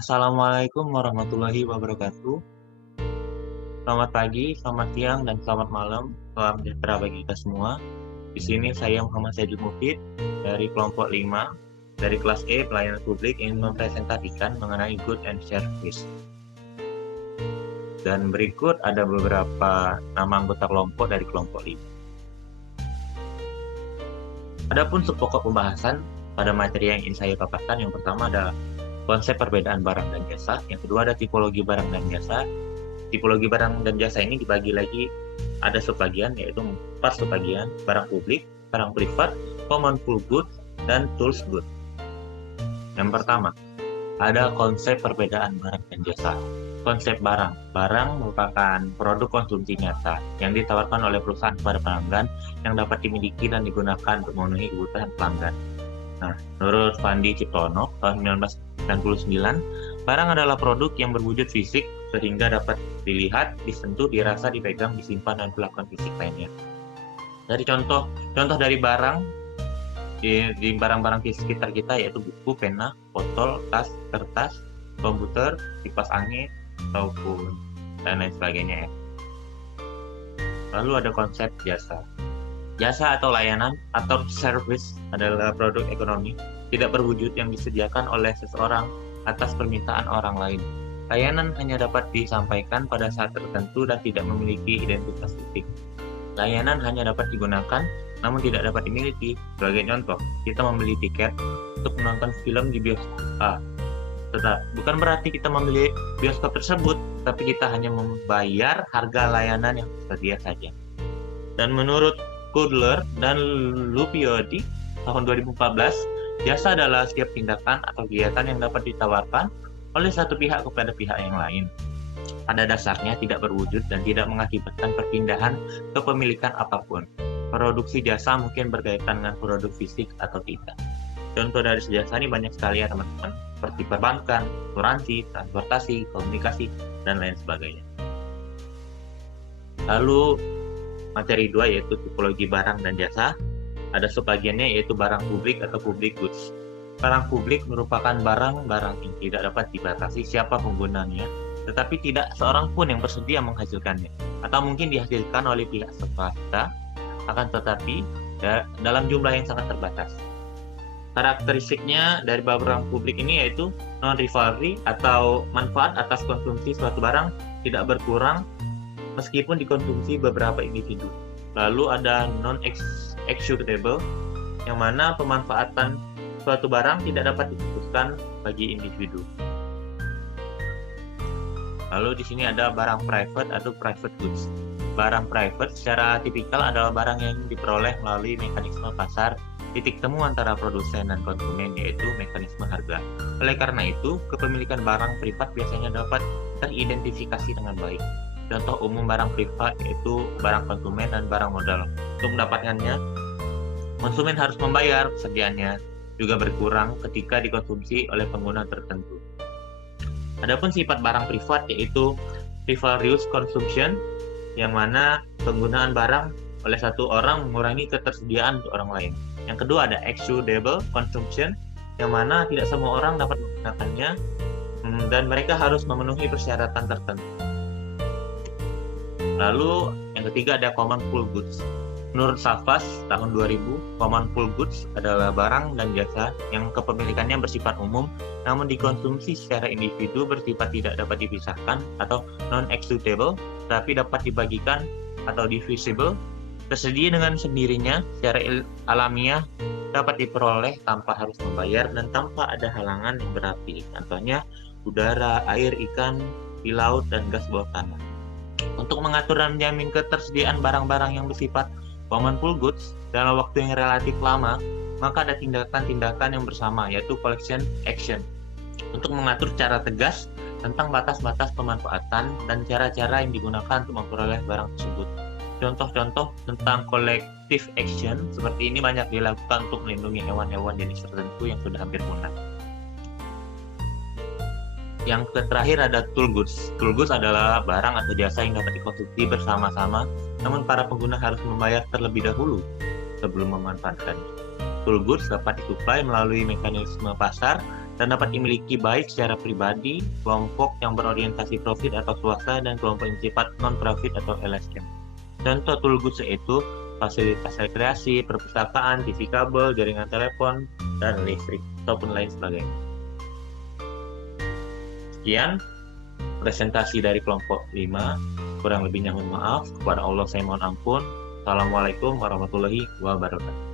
Assalamualaikum warahmatullahi wabarakatuh. Selamat pagi, selamat siang, dan selamat malam. Salam sejahtera bagi kita semua. Di sini saya Muhammad Syahid Mufid dari kelompok 5 dari kelas E Pelayanan Publik ingin mempresentasikan mengenai good and service. Dan berikut ada beberapa nama anggota kelompok dari kelompok 5. Adapun pokok pembahasan pada materi yang ingin saya paparkan, yang pertama ada konsep perbedaan barang dan jasa, yang kedua ada tipologi barang dan jasa. Tipologi barang dan jasa ini dibagi lagi, ada subbagian, yaitu 4 subbagian: barang publik, barang privat, common good, dan tools good. Yang pertama, ada konsep perbedaan barang dan jasa. Konsep barang. Barang merupakan produk konsumsi nyata yang ditawarkan oleh perusahaan kepada pelanggan yang dapat dimiliki dan digunakan untuk memenuhi kebutuhan pelanggan. Nah, menurut Fandi Ciptono tahun 1999, barang adalah produk yang berwujud fisik sehingga dapat dilihat, disentuh, dirasa, dipegang, disimpan, dan dilakukan fisik lainnya. Dari contoh dari barang di barang-barang di sekitar kita, yaitu buku, pena, botol, tas, kertas, komputer, kipas angin, ataupun dan lain sebagainya ya. Lalu ada konsep jasa. Jasa atau layanan atau service adalah produk ekonomi tidak berwujud yang disediakan oleh seseorang atas permintaan orang lain. Layanan hanya dapat disampaikan pada saat tertentu dan tidak memiliki identitas unik. Layanan hanya dapat digunakan namun tidak dapat dimiliki. Sebagai contoh, kita membeli tiket untuk menonton film di bioskop. Bukan berarti kita membeli bioskop tersebut, tapi kita hanya membayar harga layanan yang tersedia saja. Dan menurut Kudler dan Lupiodi tahun 2014, jasa adalah setiap tindakan atau kegiatan yang dapat ditawarkan oleh satu pihak kepada pihak yang lain. Pada dasarnya tidak berwujud dan tidak mengakibatkan perpindahan kepemilikan apapun. Produksi jasa mungkin berkaitan dengan produk fisik atau tidak. Contoh dari jasa ini banyak sekali ya teman-teman, seperti perbankan, asuransi, transportasi, komunikasi, dan lain sebagainya. Lalu materi 2 yaitu tipologi barang dan jasa. Ada subbagiannya yaitu barang publik atau public goods. Barang publik merupakan barang-barang yang tidak dapat dibatasi siapa penggunanya, tetapi tidak seorang pun yang bersedia menghasilkannya, atau mungkin dihasilkan oleh pihak swasta, akan tetapi dalam jumlah yang sangat terbatas. Karakteristiknya dari barang publik ini yaitu non-rivalry atau manfaat atas konsumsi suatu barang tidak berkurang meskipun dikonsumsi beberapa individu. Lalu ada non-executable, yang mana pemanfaatan suatu barang tidak dapat diputuskan bagi individu. Lalu di sini ada barang private atau private goods. Barang private secara tipikal adalah barang yang diperoleh melalui mekanisme pasar titik temu antara produsen dan konsumen, yaitu mekanisme harga. Oleh karena itu, kepemilikan barang privat biasanya dapat teridentifikasi dengan baik. Contoh umum barang privat yaitu barang konsumen dan barang modal. Untuk mendapatkannya, konsumen harus membayar, kesediaannya juga berkurang ketika dikonsumsi oleh pengguna tertentu. Adapun sifat barang privat yaitu rivalrous consumption, yang mana penggunaan barang oleh satu orang mengurangi ketersediaan untuk orang lain. Yang kedua ada excludable consumption, yang mana tidak semua orang dapat menggunakannya dan mereka harus memenuhi persyaratan tertentu. Lalu yang ketiga ada common goods. Menurut Safas tahun 2000, common goods adalah barang dan jasa yang kepemilikannya bersifat umum namun dikonsumsi secara individu, bersifat tidak dapat dipisahkan atau non-excludable, tapi dapat dibagikan atau divisible, tersedia dengan sendirinya secara alamiah, dapat diperoleh tanpa harus membayar dan tanpa ada halangan yang berarti. Contohnya udara, air, ikan di laut, dan gas bawah tanah. Untuk mengatur dan menjamin ketersediaan barang-barang yang bersifat common goods dalam waktu yang relatif lama, maka ada tindakan-tindakan yang bersama, yaitu collection action, untuk mengatur secara tegas tentang batas-batas pemanfaatan dan cara-cara yang digunakan untuk memperoleh barang tersebut. Contoh-contoh tentang collective action seperti ini banyak dilakukan untuk melindungi hewan-hewan jenis tertentu yang sudah hampir punah. Yang terakhir ada tool goods. Tool goods adalah barang atau jasa yang dapat dikonsumsi bersama-sama, namun para pengguna harus membayar terlebih dahulu sebelum memanfaatkannya. Tool goods dapat disuplai melalui mekanisme pasar dan dapat dimiliki baik secara pribadi, kelompok yang berorientasi profit atau swasta, dan kelompok yang sifat non-profit atau LSM. Contoh tool goods yaitu fasilitas rekreasi, perpustakaan, TV kabel, jaringan telepon, dan listrik, ataupun lain sebagainya. Sekian presentasi dari kelompok 5. Kurang lebihnya mohon maaf. Kepada Allah saya mohon ampun. Assalamualaikum warahmatullahi wabarakatuh.